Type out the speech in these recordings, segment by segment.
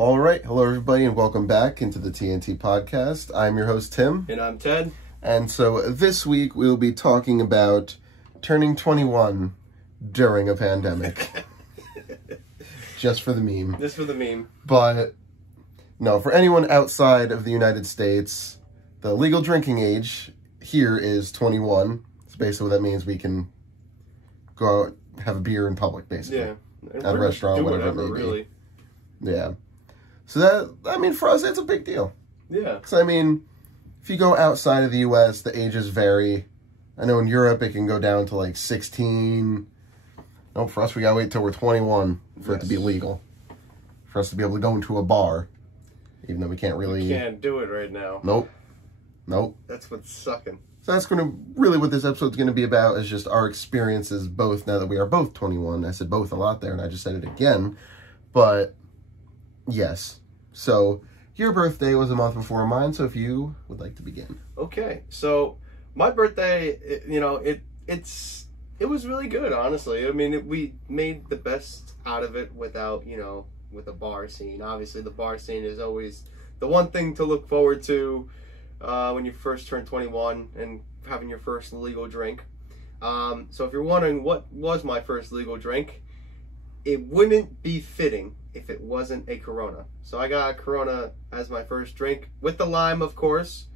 All right. Hello, everybody, and welcome back into the TnT podcast. I'm your host, Tim. And I'm Ted. And so this week we'll be talking about turning 21 during a pandemic. Just for the meme. Just for the meme. But, no, for anyone outside of the United States, the legal drinking age here is 21. So basically what that means we can go out, have a beer in public, basically. Yeah. At a restaurant, whatever it may be. Really. Yeah. So that, I mean, for us, it's a big deal. Yeah. Because, I mean, if you go outside of the U.S., the ages vary. I know in Europe, it can go down to, like, 16. No, for us, we gotta wait till we're 21 for it to be legal. For us to be able to go into a bar. Even though we can't really... You can't do it right now. Nope. Nope. That's what's sucking. So that's going to... Really what this episode's going to be about is just our experiences both now that we are both 21. I said both a lot there, and I just said it again. But, yes. So, your birthday was a month before mine, so if you would like to begin. Okay. So, my birthday, it was really good, honestly. I mean, we made the best out of it without, with the bar scene. Obviously, the bar scene is always the one thing to look forward to when you first turn 21 and having your first legal drink. So if you're wondering what was my first legal drink, it wouldn't be fitting if it wasn't a Corona. So I got a Corona as my first drink with the lime, of course.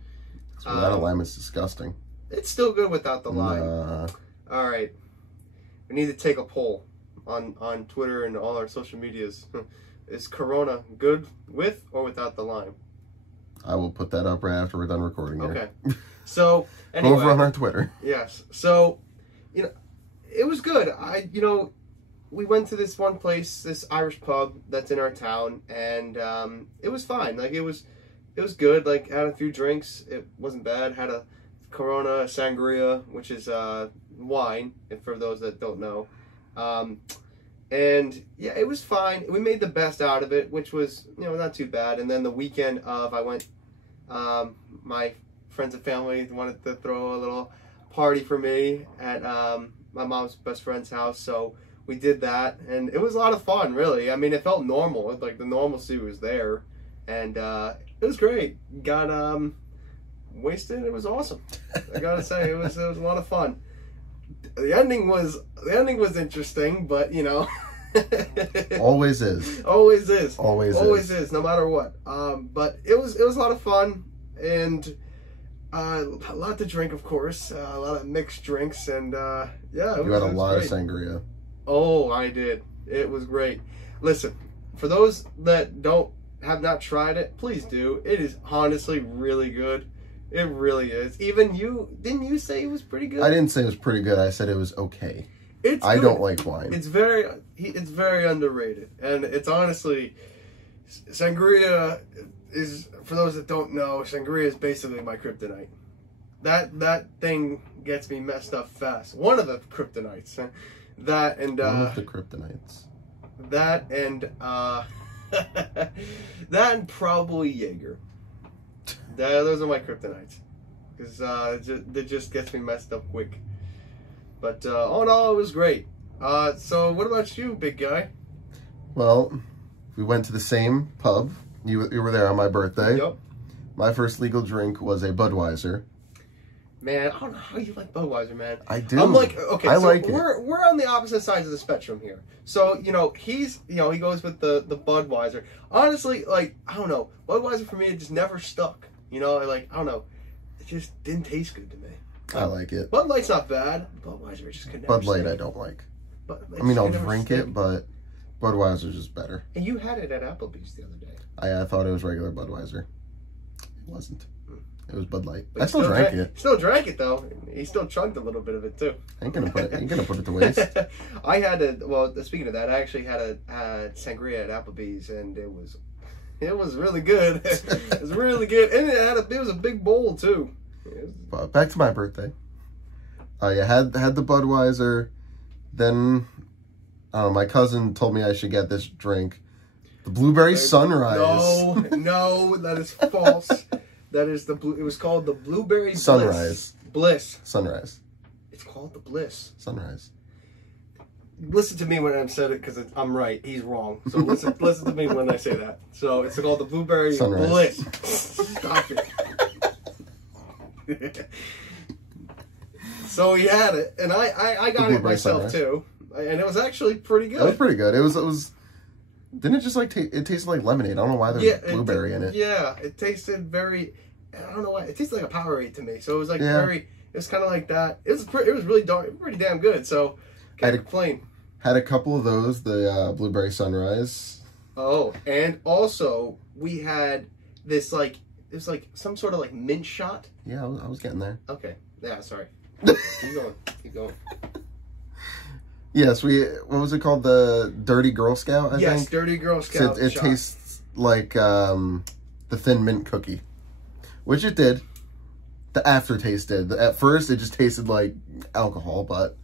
So without a lime, it's disgusting. It's still good without the lime. Nah. All right. We need to take a poll on Twitter and all our social medias. Is Corona good with or without the lime? I will put that up right after we're done recording here. Okay. So, anyway. Over on our Twitter. Yes. So, it was good. We went to this one place, this Irish pub that's in our town, and it was fine. Like, it was good. Like, had a few drinks. It wasn't bad. Had a Corona, a sangria, which is wine, and for those that don't know. And yeah, it was fine. We made the best out of it, which was, not too bad. And then the weekend of, I went, my friends and family wanted to throw a little party for me at my mom's best friend's house. So we did that, and it was a lot of fun, really. I mean, it felt normal. Like, the normalcy was there, and it was great. Got wasted. It was awesome. I gotta say, it was a lot of fun. The ending was interesting, but always is. Always is. Always is. No matter what. But it was a lot of fun, and a lot to drink, of course. A lot of mixed drinks, and yeah, you had a lot of sangria. Oh, I did. It was great. Listen, for those that have not tried it, please do. It is honestly really good. It really is. Even didn't you say it was pretty good? I didn't say it was pretty good. I said it was okay. I don't like wine. It's very underrated, and it's honestly, sangria is, for those that don't know, sangria is basically my kryptonite. That thing gets me messed up fast. One of the kryptonites. That and one of the kryptonites. That and that and probably Jaeger. Those are my kryptonites, because it just gets me messed up quick. But all in all, it was great. So what about you, big guy? Well, we went to the same pub. You were there on my birthday. Yep. My first legal drink was a Budweiser. Man, I don't know how you like Budweiser, man. I do. I'm like, okay, I so like we're on the opposite sides of the spectrum here. So, he goes with the Budweiser. Honestly, like, I don't know. Budweiser for me, it just never stuck. Like, I don't know. It just didn't taste good to me. I like it. Bud Light's not bad. Budweiser just could never Bud Light stay. I don't like. But I mean, I'll drink it, but Budweiser's just better. And you had it at Applebee's the other day. I thought it was regular Budweiser. It wasn't. It was Bud Light. But I still drank it. Still drank it, though. He still chugged a little bit of it, too. Ain't gonna put it to waste. I had speaking of that, I actually had a sangria at Applebee's, and it was really good. It was really good. And it was a big bowl, too. But back to my birthday. I had the Budweiser. Then, my cousin told me I should get this drink. The Blueberry Sunrise. No, that is false. That is it was called the Blueberry Sunrise. Bliss. Sunrise. It's called the Bliss. Sunrise. listen to me when I said it because I'm right. He's wrong. So listen to me when I say that. So it's called the Blueberry Sunrise. Bliss. Stop it. So he had it, and I got it myself too, and it was actually pretty good. It was pretty good. It was. Didn't it just like it tasted like lemonade? I don't know why there's blueberry in it. Yeah, it tasted very. I don't know why it tasted like a Powerade to me. So it was like very. It was kind of like that. It was really pretty damn good. So can't complain. Had a couple of those, the blueberry sunrise. Oh, and also we had this like it was like some sort of like mint shot. Yeah, I was getting there. Okay. Yeah, sorry. Keep going. Yes, what was it called? The Dirty Girl Scout, I think? Yes, Dirty Girl Scout. So it tastes like the Thin Mint cookie, which it did. The aftertaste did. At first, it just tasted like alcohol, but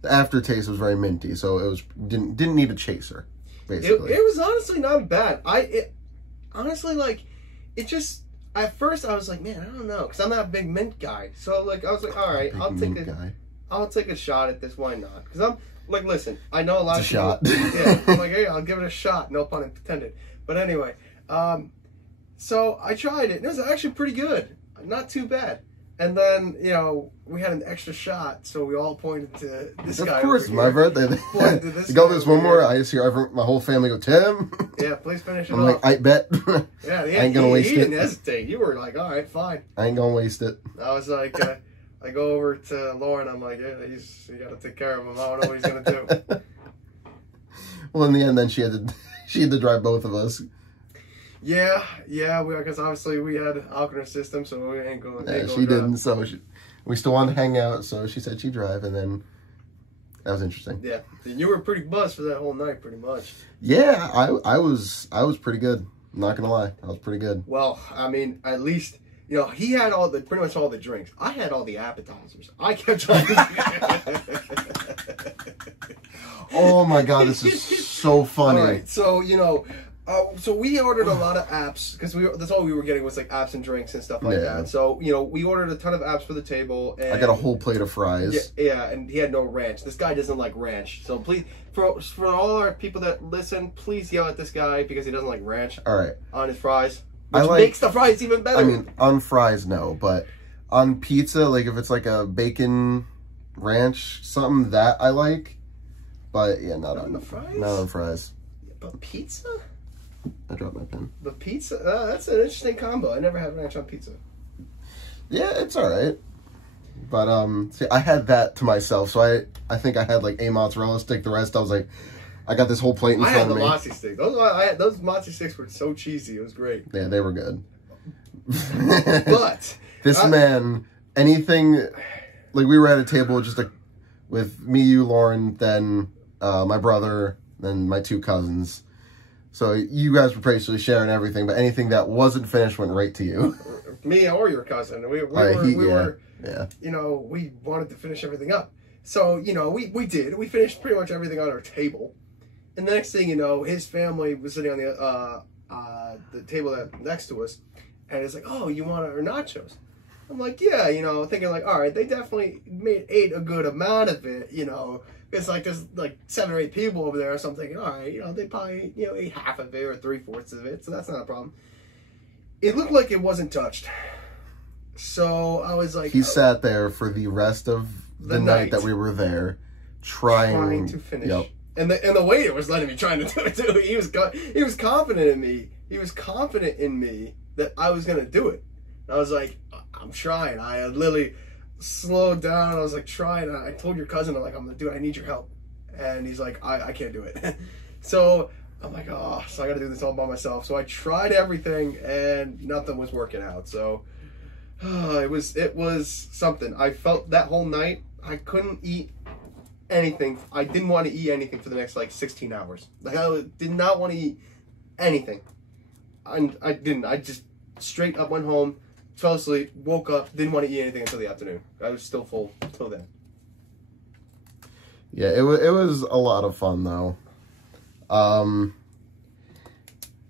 the aftertaste was very minty, so it was didn't need a chaser, basically. It was honestly not bad. Honestly, like, it just... At first, I was like, man, I don't know, because I'm not a big mint guy. So, like, I was like, all right, I'll take a shot at this. Why not? Because I'm like, listen, I know a lot of people. Yeah, I'm like, hey, I'll give it a shot. No pun intended. But anyway, so I tried it, and it was actually pretty good. Not too bad. And then, you know, we had an extra shot, so we all pointed to this guy. Of course, it's my birthday. You go, there's one more. I just hear my whole family go, Tim. Yeah, please finish it off. I'm like, I bet. Yeah, I ain't gonna waste it. He didn't hesitate. You were like, all right, fine. I ain't gonna waste it. I was like, I go over to Lauren. I'm like, yeah, you got to take care of him. I don't know what he's gonna do. Well, in the end, then she had to drive both of us. Yeah, because obviously we had alcohol in our system, so we ain't going. Yeah, she didn't. So we still wanted to hang out. So she said she'd drive, and then that was interesting. Yeah, and you were pretty buzzed for that whole night, pretty much. Yeah, I was pretty good. I'm not gonna lie, I was pretty good. Well, I mean, at least you know he had pretty much all the drinks. I had all the appetizers. I kept trying. Oh my god, this is so funny. All right, so you know. So we ordered a lot of apps because that's all we were getting was like apps and drinks and stuff like that. So you know we ordered a ton of apps for the table. And I got a whole plate of fries. Yeah, and he had no ranch. This guy doesn't like ranch. So please, for all our people that listen, please yell at this guy because he doesn't like ranch. All right. On his fries, which makes the fries even better. I mean, on fries no, but on pizza, like if it's like a bacon ranch something that I like, but yeah, not on the fries. Not on fries. But pizza. I dropped my pen. But pizza, that's an interesting combo. I never had ranch on pizza. Yeah, it's all right. But, see, I had that to myself, so I think I had, like, a mozzarella stick. The rest, I was like, I got this whole plate in front of me. I had the mozzie sticks. Those mozzie sticks were so cheesy. It was great. Yeah, they were good. But this man, anything, like, we were at a table just, like, with me, you, Lauren, then my brother, then my two cousins. So you guys were basically sharing everything, but anything that wasn't finished went right to you. Me or your cousin. We were, you know, we wanted to finish everything up. So, you know, we did. We finished pretty much everything on our table. And the next thing you know, his family was sitting on the table that next to us. And it's like, oh, you want our nachos? I'm like, yeah, you know, thinking like, all right, they definitely ate a good amount of it, you know. It's like there's like 7 or 8 people over there, so I'm thinking, all right, you know, they probably, you know, ate half of it or 3/4 of it, so that's not a problem. It looked like it wasn't touched. So I was like... He sat there for the rest of the night that we were there, trying to finish. Yep. And the waiter was letting me trying to do it too. He was confident in me. He was confident in me that I was going to do it. And I was like, I'm trying. I literally... slowed down. I was like trying. I told your cousin, I'm like, dude, I need your help. And he's like, I can't do it. So I'm like, oh, so I got to do this all by myself. So I tried everything and nothing was working out. So it was something. I felt that whole night I couldn't eat anything. I didn't want to eat anything for the next like 16 hours. Like I did not want to eat anything. And I didn't. I just straight up went home. Fell asleep, woke up, didn't want to eat anything until the afternoon. I was still full until then. Yeah, it was a lot of fun though.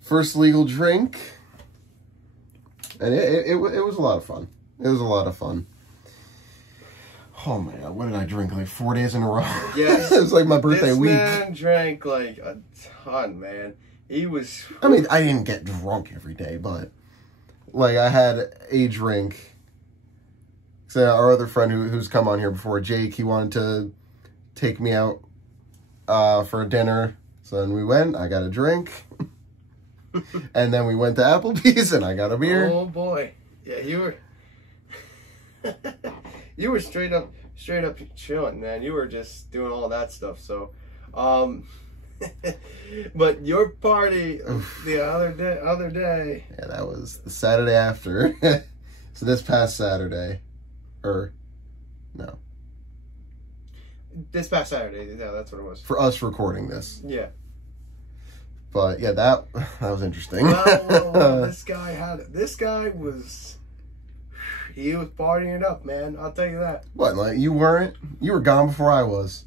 First legal drink, and it was a lot of fun. It was a lot of fun. Oh man, what did I drink? Like 4 days in a row? Yes. It was like my birthday week. This man drank like a ton, man. He was... I mean, I didn't get drunk every day, but like I had a drink. So our other friend who's come on here before, Jake, he wanted to take me out for dinner. So then we went, I got a drink. And then we went to Applebee's and I got a beer. Oh boy. Yeah, you were straight up chilling, man. You were just doing all that stuff. So, but your party the other day. Yeah, that was the Saturday after. So this past Saturday, or no, this past Saturday. Yeah, that's what it was. For us recording this. Yeah. But yeah, that was interesting. Well, this guy was. He was partying it up, man. I'll tell you that. What, like you weren't? You were gone before I was.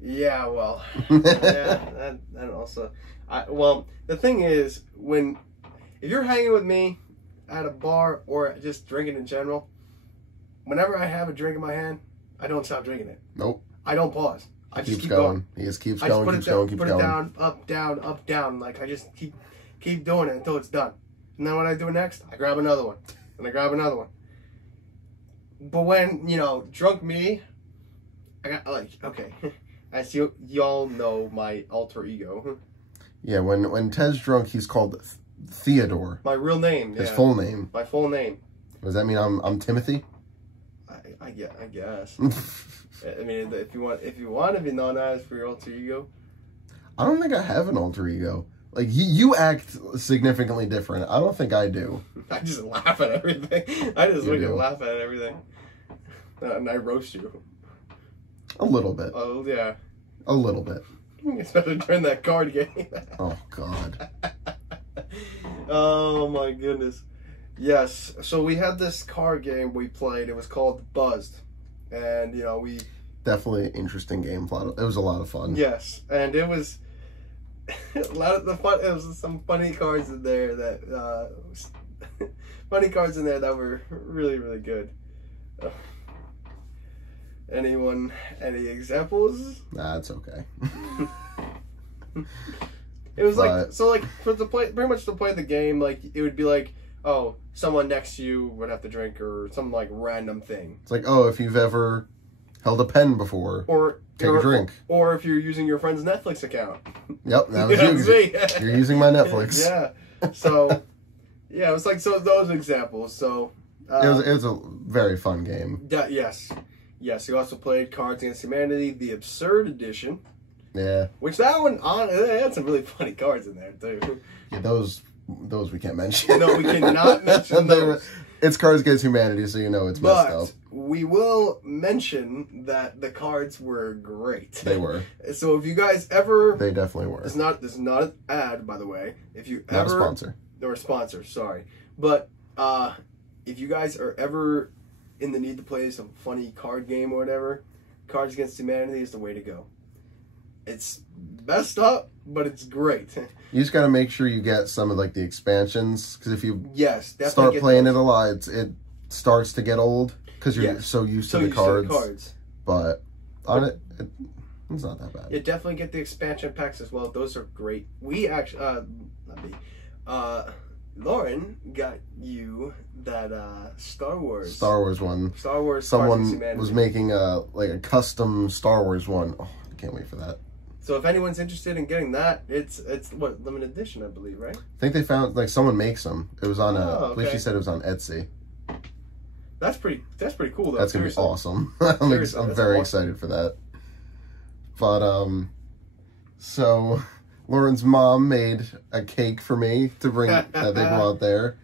Yeah, well. Yeah, that also. Well, the thing is, if you're hanging with me at a bar or just drinking in general, whenever I have a drink in my hand, I don't stop drinking it. Nope. I don't pause. I just keep going. He just keeps going, keeps going. Put it down, up, down, up, down. Like, I just keep doing it until it's done. And then when I do it next, I grab another one. And I grab another one. But when, drunk me, I got, like, okay. As y'all know, my alter ego. Yeah, when Ted's drunk, he's called Theodore. My real name. His full name. My full name. Does that mean I'm Timothy? I guess. I mean, if you want to be known as for your alter ego. I don't think I have an alter ego. Like, you act significantly different. I don't think I do. I just laugh at everything. I just fucking laugh at everything. And I roast you. A little bit. Oh, yeah. A little bit. Especially during that card game. Oh, God. Oh, my goodness. Yes. So we had this card game we played. It was called Buzzed. And, we... Definitely an interesting game plot. It was a lot of fun. Yes. And it was... a lot of the fun... It was some funny cards in there that... funny cards in there that were really, really good. Any examples? Nah, it's okay. It was pretty much to play the game, like, it would be like, oh, someone next to you would have to drink, or some, like, random thing. It's like, oh, if you've ever held a pen before, or take a drink. Or if you're using your friend's Netflix account. Yep, that was you. You're using my Netflix. Yeah. So, yeah, it was like those examples. So it was a very fun game. Yes. Yes, you also played Cards Against Humanity, the Absurd Edition. Yeah. Which that one, they had some really funny cards in there, too. Yeah, those we can't mention. No, we cannot mention those. It's Cards Against Humanity, so you know it's messed up. We will mention that the cards were great. They were. So if you guys ever... They definitely were. This is not an ad, by the way. If you not a sponsor. Or a sponsor, sorry. But if you guys are ever in the need to play some funny card game or whatever, Cards Against Humanity is the way to go. It's messed up, but it's great. You just got to make sure you get some of like the expansions, because if you start playing it a lot, it starts to get old because you're so used to the cards. But on it's not that bad. You definitely get the expansion packs as well. Those are great. We actually, not me, Lauren got you that Star Wars one. Star Wars. Someone was making a custom Star Wars one. Oh, I can't wait for that. So if anyone's interested in getting that, it's what, limited edition, I believe, right? I think they found someone makes them. It was on I believe she said it was on Etsy. That's pretty cool though. That's gonna be awesome. I'm very excited for that. But so Lauren's mom made a cake for me to bring that they brought there.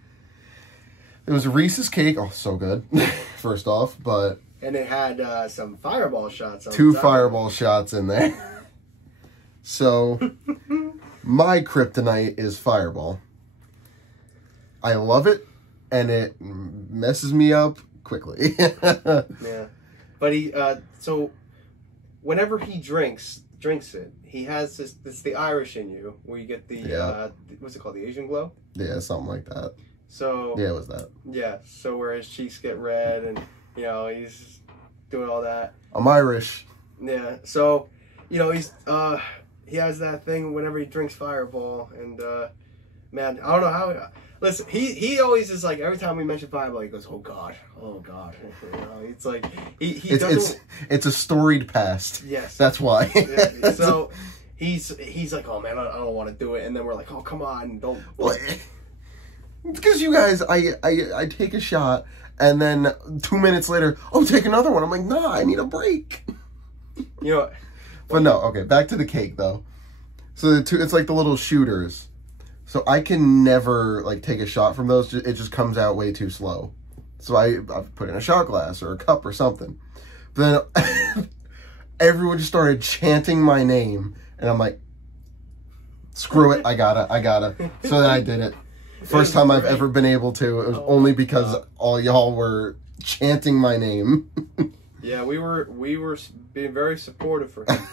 It was a Reese's cake. Oh, so good. First off, but and it had some fireball shots on two fireball shots in there. So, my kryptonite is Fireball. I love it, and it messes me up quickly. Yeah, but so whenever he drinks it, he has this. It's the Irish in you, where you get the what's it called, the Asian glow? Yeah, something like that. So yeah, it was that. Yeah, so where his cheeks get red, and he's doing all that. I'm Irish. Yeah, so, you know, he has that thing whenever he drinks Fireball, and, man, I don't know how, listen, he always is like, every time we mention Fireball, he goes, oh God. You know, it's like, it's a storied past. Yes. That's why. Yeah, so, he's like, oh man, I don't want to do it, and then we're like, oh, come on, don't. Well, because you guys, I take a shot, and then 2 minutes later, oh, take another one. I'm like, nah, I need a break. You know. But no, okay, back to the cake, though. So it's like the little shooters. So I can never, like, take a shot from those. It just comes out way too slow. So I put in a shot glass or a cup or something. But then everyone just started chanting my name. And I'm like, screw it, I gotta. So then I did it. First time I've ever been able to. It was only because all y'all were chanting my name. Yeah, we were being very supportive for him.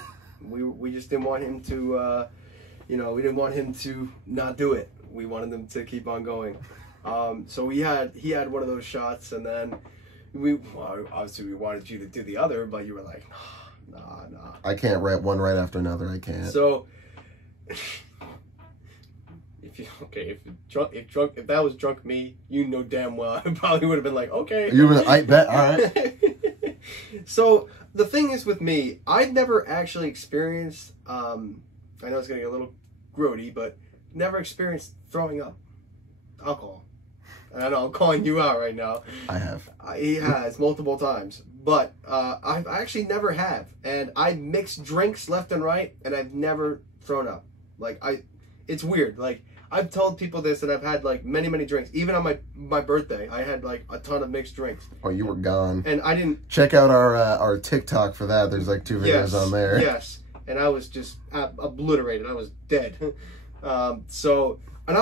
we just didn't want him to, you know, we didn't want him to not do it. We wanted him to keep on going. So he had one of those shots, and then obviously we wanted you to do the other, but you were like, nah. I can't write one right after another. I can't. So if that was drunk me, you know damn well I probably would have been like, okay. You would, I bet. All right. So the thing is with me, I'd never actually experienced. I know it's gonna get a little grody, but never experienced throwing up alcohol. And I know I'm calling you out right now. I have. He has multiple times, but I actually never have. And I mixed drinks left and right, and I've never thrown up. Like it's weird. Like I've told people this, and I've had like many drinks. Even on my birthday, I had like a ton of mixed drinks. Oh, you were gone. And I didn't check out our TikTok for that. There's like 2 videos on there. Yes, and I was just obliterated. I was dead. So. And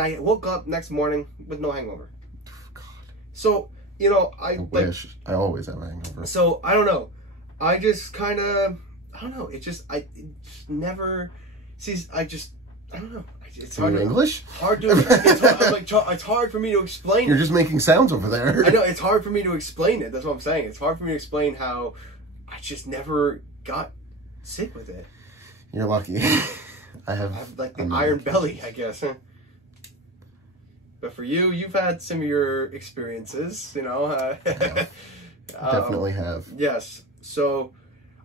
I woke up next morning with no hangover. God. So, you know, I wish I always have a hangover. So I don't know. I just kind of, I don't know. It just never. See, I don't know. It's hard. English? Hard to. It's hard for me to explain. You're just making sounds over there. I know it's hard for me to explain it. That's what I'm saying. It's hard for me to explain how I just never got sick with it. You're lucky. I have like the iron belly, I guess. But for you, you've had some of your experiences, you know. Definitely have. Yes. So,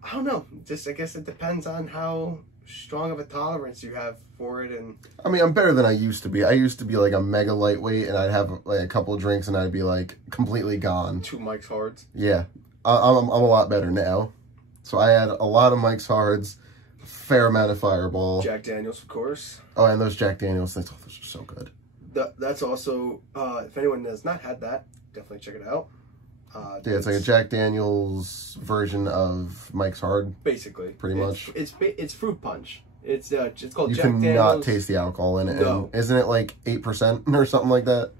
I don't know. Just I guess it depends on how strong of a tolerance you have for it. And I mean, I'm better than I used to be. I used to be like a mega lightweight, and I'd have like a couple of drinks, and I'd be like completely gone. 2 Mike's Hards. Yeah, I'm a lot better now. So I had a lot of Mike's Hards. Fair amount of Fireball. Jack Daniels, of course. Oh, and those Jack Daniels things. Oh, those are so good. That's also, if anyone has not had that, definitely check it out. Yeah, it's like a Jack Daniels version of Mike's Hard. Basically. Pretty much. It's fruit punch. It's called you Jack Daniels. You cannot taste the alcohol in it. No. And isn't it like 8% or something like that?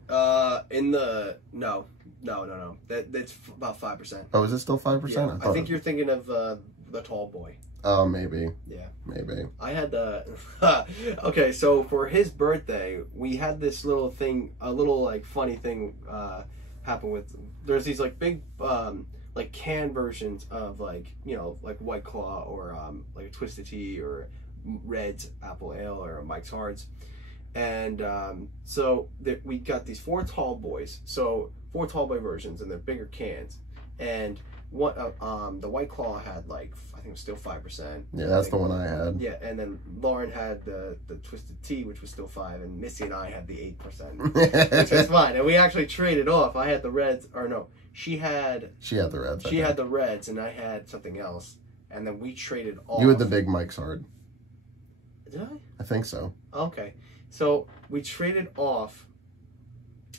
No. That's about 5%. Oh, is it still 5%? Yeah, I think you're thinking of the Tall Boy. Oh, maybe. Yeah. Maybe. I had okay, so for his birthday, we had this little thing, a little like funny thing happen with, there's these like big like can versions of like, you know, like White Claw or like a Twisted Tea or Red's Apple Ale or Mike's Hards. And so we got these 4 Tall Boys, so 4 Tall Boy versions, and they're bigger cans. And what the White Claw had like, I think it was still 5%. Yeah, that's the one I had. Yeah, and then Lauren had the Twisted Tea, which was still 5%, and Missy and I had the 8%, which was fine. And we actually traded off. I had the Reds, or no, she had the Reds. She had the Reds, and I had something else, and then we traded off. You had the big Mike's Hard. Did I? I think so. Okay, so we traded off,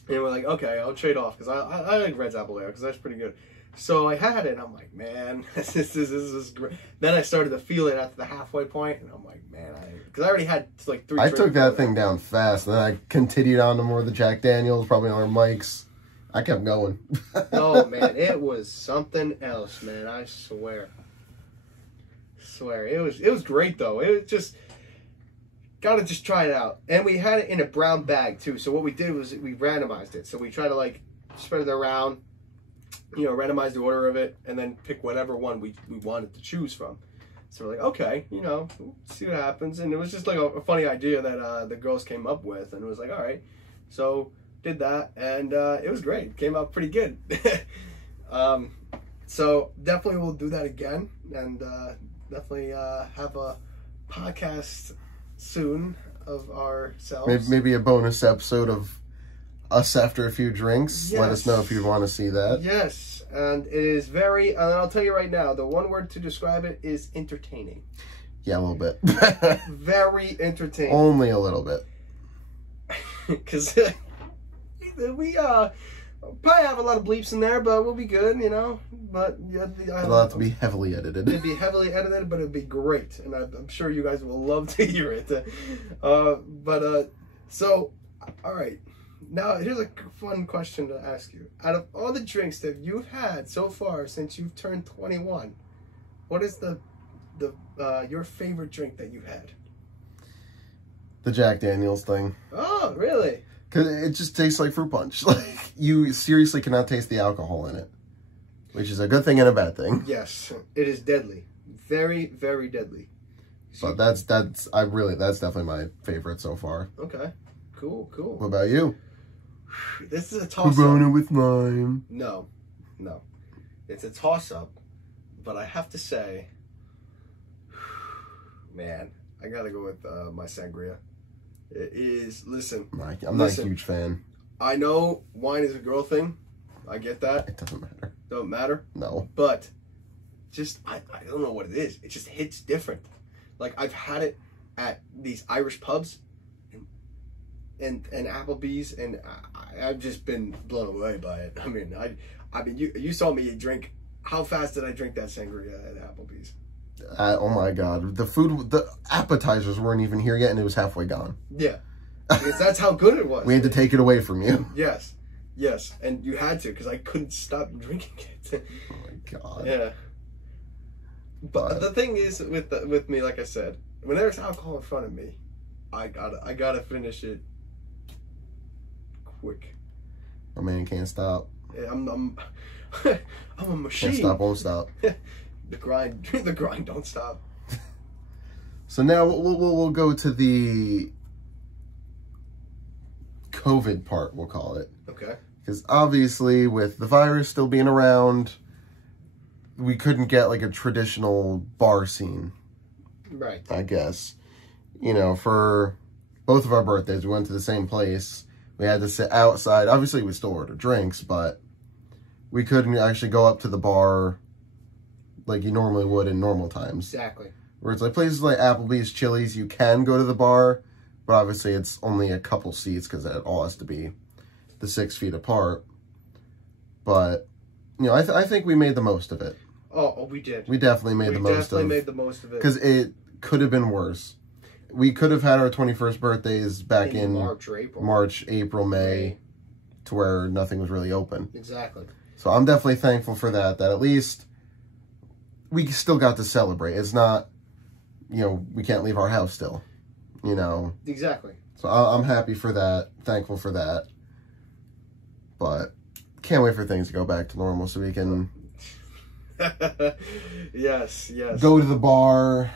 and we're like, okay, I'll trade off because I like Red's Apple Ale because that's pretty good. So I had it, and I'm like, man, this is great. Then I started to feel it at the halfway point, and I'm like, man, because I already had like 3. I took that thing down fast, and then I continued on to more of the Jack Daniels, probably on Mike's. I kept going. Oh man, it was something else, man. I swear. It was great though. It was just gotta just try it out, and we had it in a brown bag too. So what we did was we randomized it. So we tried to like spread it around. randomize the order of it, and then pick whatever one we wanted to choose from. So we're like, okay, see what happens. And it was just like a funny idea that the girls came up with, and it was like, all right. So did that, and it was great. It came out pretty good. So definitely we'll do that again, and definitely have a podcast soon of ourselves. Maybe a bonus episode of us after a few drinks. Yes. Let us know if you want to see that. Yes, and it is very, and I'll tell you right now, the one word to describe it is entertaining. Yeah, a little bit. Very entertaining. Only a little bit. Because we probably have a lot of bleeps in there, but we'll be good, But It'll have to be heavily edited. It'd be heavily edited, but it'd be great, and I'm sure you guys will love to hear it. So, all right. Now, here's a fun question to ask you. Out of all the drinks that you've had so far since you've turned 21, what is your favorite drink that you've had? The Jack Daniels thing. Oh, really? Because it just tastes like fruit punch. Like, you seriously cannot taste the alcohol in it. Which is a good thing and a bad thing. Yes, it is deadly. Very, very deadly. But that's definitely my favorite so far. Okay. Cool. What about you? This is a toss-up. Corona with lime. No. It's a toss-up, but I have to say, man, I gotta go with my sangria. It is, listen. I'm not a huge fan. I know wine is a girl thing. I get that. It doesn't matter. Don't matter? No. But, just, I don't know what it is. It just hits different. Like, I've had it at these Irish pubs and Applebee's, and I've just been blown away by it. I mean, you saw me drink. How fast did I drink that sangria at Applebee's? Oh my God, the appetizers weren't even here yet, and it was halfway gone. Yeah, because that's how good it was. We had to take it away from you. Yes, and you had to, because I couldn't stop drinking it. Oh my God. Yeah. But the thing is with me, like I said, when there's alcohol in front of me, I gotta finish it quick. My man can't stop. Yeah, I'm a machine. Can't stop, won't stop. The grind don't stop. So now we'll go to the COVID part, we'll call it. Okay. Because obviously, with the virus still being around, we couldn't get like a traditional bar scene. Right. I guess. For both of our birthdays, we went to the same place. We had to sit outside. Obviously, we still ordered drinks, but we couldn't actually go up to the bar like you normally would in normal times. Exactly. Where it's like places like Applebee's, Chili's, you can go to the bar, but obviously it's only a couple seats because it all has to be the 6 feet apart. But, I think we made the most of it. Oh, we did. We definitely made the most of it. We definitely made the most of it. Because it could have been worse. We could have had our 21st birthdays back in March, April, May, to where nothing was really open. Exactly. So I'm definitely thankful for that at least we still got to celebrate. It's not, we can't leave our house still, Exactly. So I'm happy for that, thankful for that. But can't wait for things to go back to normal so we can yes. Go to the bar,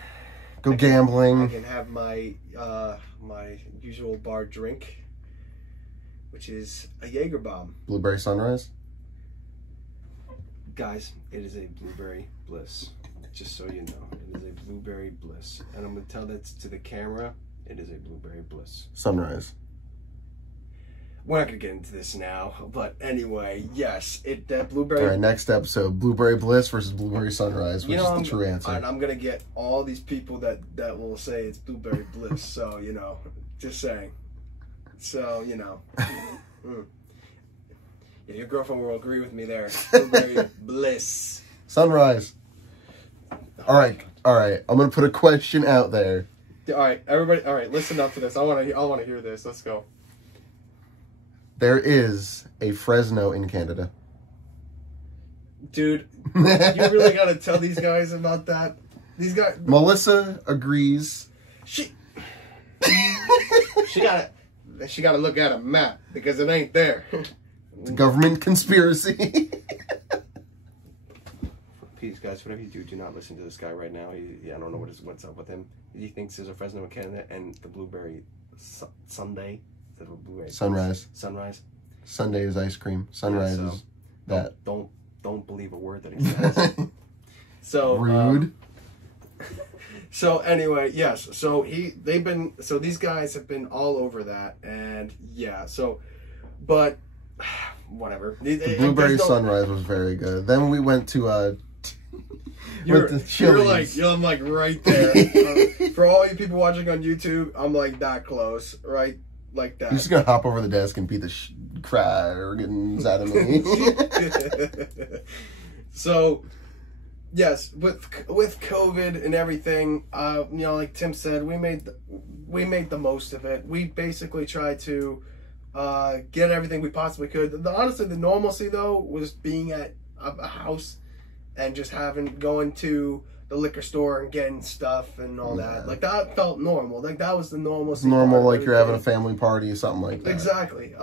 go gambling. I can have my my usual bar drink, which is a Jaeger bomb. Blueberry Sunrise. Guys, it is a blueberry bliss. Just so you know, it is a blueberry bliss, and I'm gonna tell that to the camera. It is a blueberry bliss. Sunrise. We're not gonna get into this now, but anyway, yes, that blueberry. All right, next episode: Blueberry Bliss versus Blueberry Sunrise, which is the true answer. And I'm gonna get all these people that will say it's Blueberry Bliss. So just saying. So yeah, your girlfriend will agree with me there. Blueberry Bliss. Sunrise. All right. I'm gonna put a question out there. All right, everybody. All right, listen up to this. I want to hear this. Let's go. There is a Fresno in Canada. Dude, you really got to tell these guys about that. These guys. Melissa agrees. She got to look at a map because it ain't there. It's a government conspiracy. guys, whatever you do, do not listen to this guy right now. I don't know what's up with him. He thinks there's a Fresno candidate and the blueberry sundae. Is that a blueberry? Sunrise. Sunday is ice cream. Sunrise is that. Don't believe a word that he says. So rude. So anyway, yes. So these guys have been all over that, and yeah. So, but whatever. The blueberry sunrise was very good. Then we went to you're like right there. For all you people watching on YouTube, I'm like that close, right? Like that. You're just gonna hop over the desk and beat the crap out of me. So, yes, with COVID and everything, you know, like Tim said, we made the most of it. We basically tried to get everything we possibly could. Honestly, the normalcy though was being at a house and just going to the liquor store and getting stuff and all that. Like that felt normal. Like that was the normalcy. Normal, like you're having a family party, something like that. Exactly.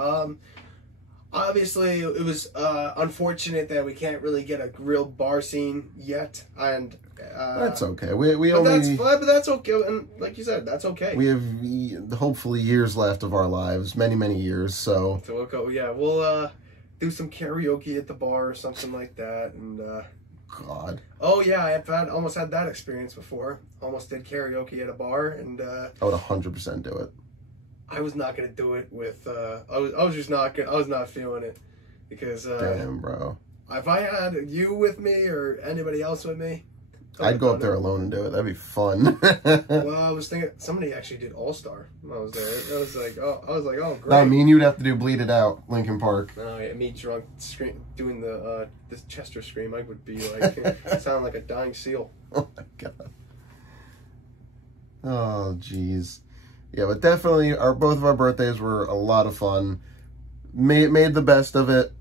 Obviously, it was unfortunate that we can't really get a real bar scene yet, and that's okay. But that's okay, and like you said, that's okay. We have hopefully years left of our lives, many years. So we'll go. Yeah, we'll do some karaoke at the bar or something like that, and. God. Oh yeah, I've almost had that experience before. Almost did karaoke at a bar, and I would 100% do it. I was not gonna do it with. I was just not gonna. I was not feeling it because. Damn, bro. If I had you with me or anybody else with me, I'd go up there alone and do it. That'd be fun. Well, I was thinking somebody actually did All Star when I was there. I was like, oh, great. I mean, you'd have to do Bleed It Out, Linkin Park. Oh yeah, me drunk, doing the Chester scream. I would be like, sound like a dying seal. Oh my god. Oh jeez. Yeah, but definitely, both of our birthdays were a lot of fun. Made the best of it.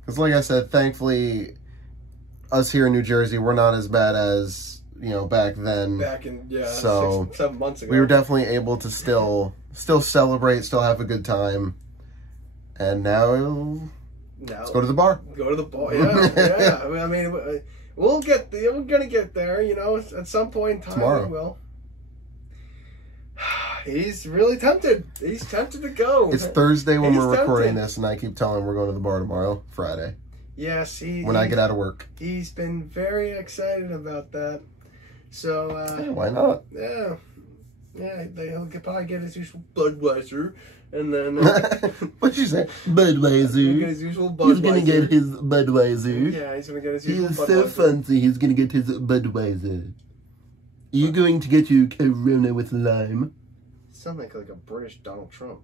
Because like I said, thankfully, us here in New Jersey, we're not as bad as, you know, back then. Back in, yeah, so 7 months ago. We were definitely able to still celebrate, still have a good time. And now let's go to the bar. Go to the bar, yeah. I mean, we're gonna get there, you know, at some point in time. Tomorrow. We will. He's really tempted. He's tempted to go. It's Thursday when we're recording this, and I keep telling him we're going to the bar tomorrow, Friday. Yes, when I get out of work. He's been very excited about that. So, yeah, why not? Yeah. Yeah, he'll probably get his usual Budweiser, and then... What'd you say? Budweiser. He'll get his usual Budweiser. He's gonna get his Budweiser. Yeah, he's gonna get his usual Budweiser. He is so fancy, he's gonna get his Budweiser. Are you going to get your Corona with lime? Sound like a British Donald Trump.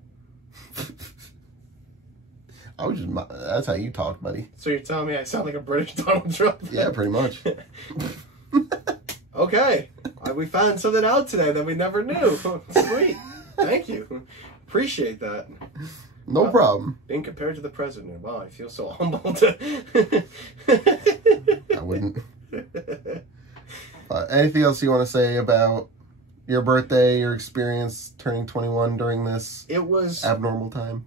That's how you talk, buddy. So you're telling me I sound like a British Donald Trump? Yeah, pretty much. Okay. We found something out today that we never knew. Sweet. Thank you. Appreciate that. No problem. Being compared to the president. Wow, I feel so humbled. I wouldn't. Anything else you want to say about your birthday, your experience turning 21 during this abnormal time?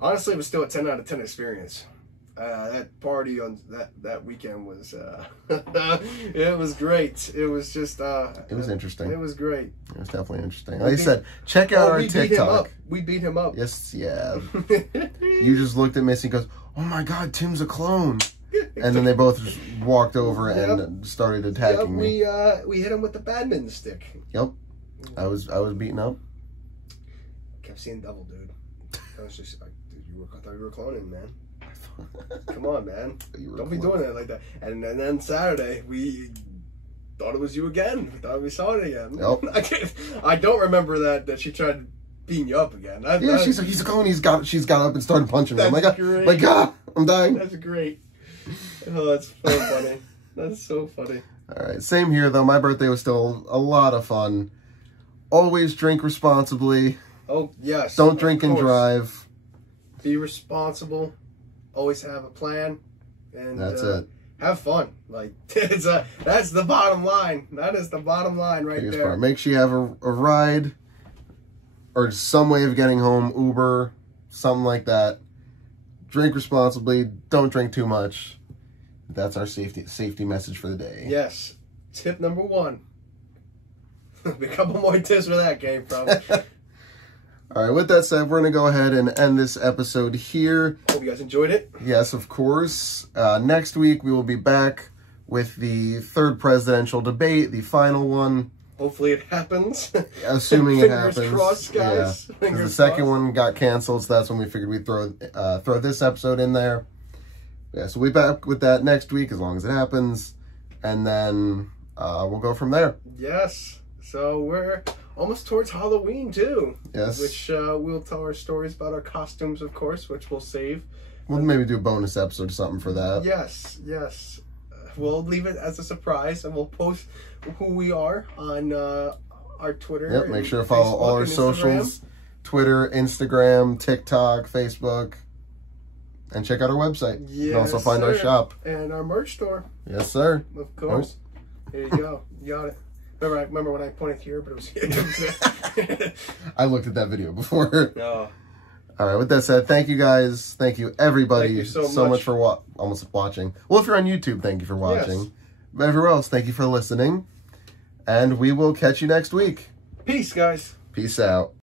Honestly, it was still a 10 out of 10 experience. That party on that weekend was it was great. It was just it was interesting. It was great. It was definitely interesting. Like I said, check out our TikTok. We beat him up. Yes, yeah. You just looked at Missy and goes, "Oh my God, Tim's a clone." And then they both just walked over and started attacking me. We hit him with the badminton stick. Yep. I was beaten up. Kept seeing double, dude. I was just like, I thought you were cloning, man. Come on, man. Don't be doing it like that. And then Saturday, we thought it was you again. We thought we saw it again. Yep. I don't remember that she tried beating you up again. She's like, he's a clone. She's got up and started punching me. I'm like, I'm dying. That's great. Oh, that's so funny. That's so funny. All right. Same here, though. My birthday was still a lot of fun. Always drink responsibly. Oh, yes. Don't drink and drive. Be responsible. Always have a plan. And that's it. Have fun. Like, that's the bottom line. That is the bottom line right there. Make sure you have a ride or some way of getting home, Uber, something like that. Drink responsibly. Don't drink too much. That's our safety message for the day. Yes. Tip number 1. A couple more tips where that came from. All right, with that said, we're going to go ahead and end this episode here. Hope you guys enjoyed it. Yes, of course. Next week, we will be back with the third presidential debate, the final one. Hopefully it happens. Assuming it happens. Fingers crossed, guys. Yeah, Fingers the second crossed. one got canceled, so that's when we figured we'd throw this episode in there. Yeah, so we'll be back with that next week, as long as it happens. And then we'll go from there. Yes. So we're almost towards Halloween, too. Yes. Which we'll tell our stories about our costumes, of course, which we'll save. We'll maybe do a bonus episode or something for that. Yes, yes. We'll leave it as a surprise, and we'll post who we are on our Twitter. Yep, make sure to follow all our socials. Twitter, Instagram, TikTok, Facebook. And check out our website. Yes, you can also find our shop. And our merch store. Yes, sir. Of course. There you go. You got it. Remember when I pointed here, but it was here. I looked at that video before. No. All right, with that said, thank you guys. Thank you, everybody, Thank you so much for almost watching. Well, if you're on YouTube, thank you for watching. Yes. But everywhere else, thank you for listening. And we will catch you next week. Peace, guys. Peace out.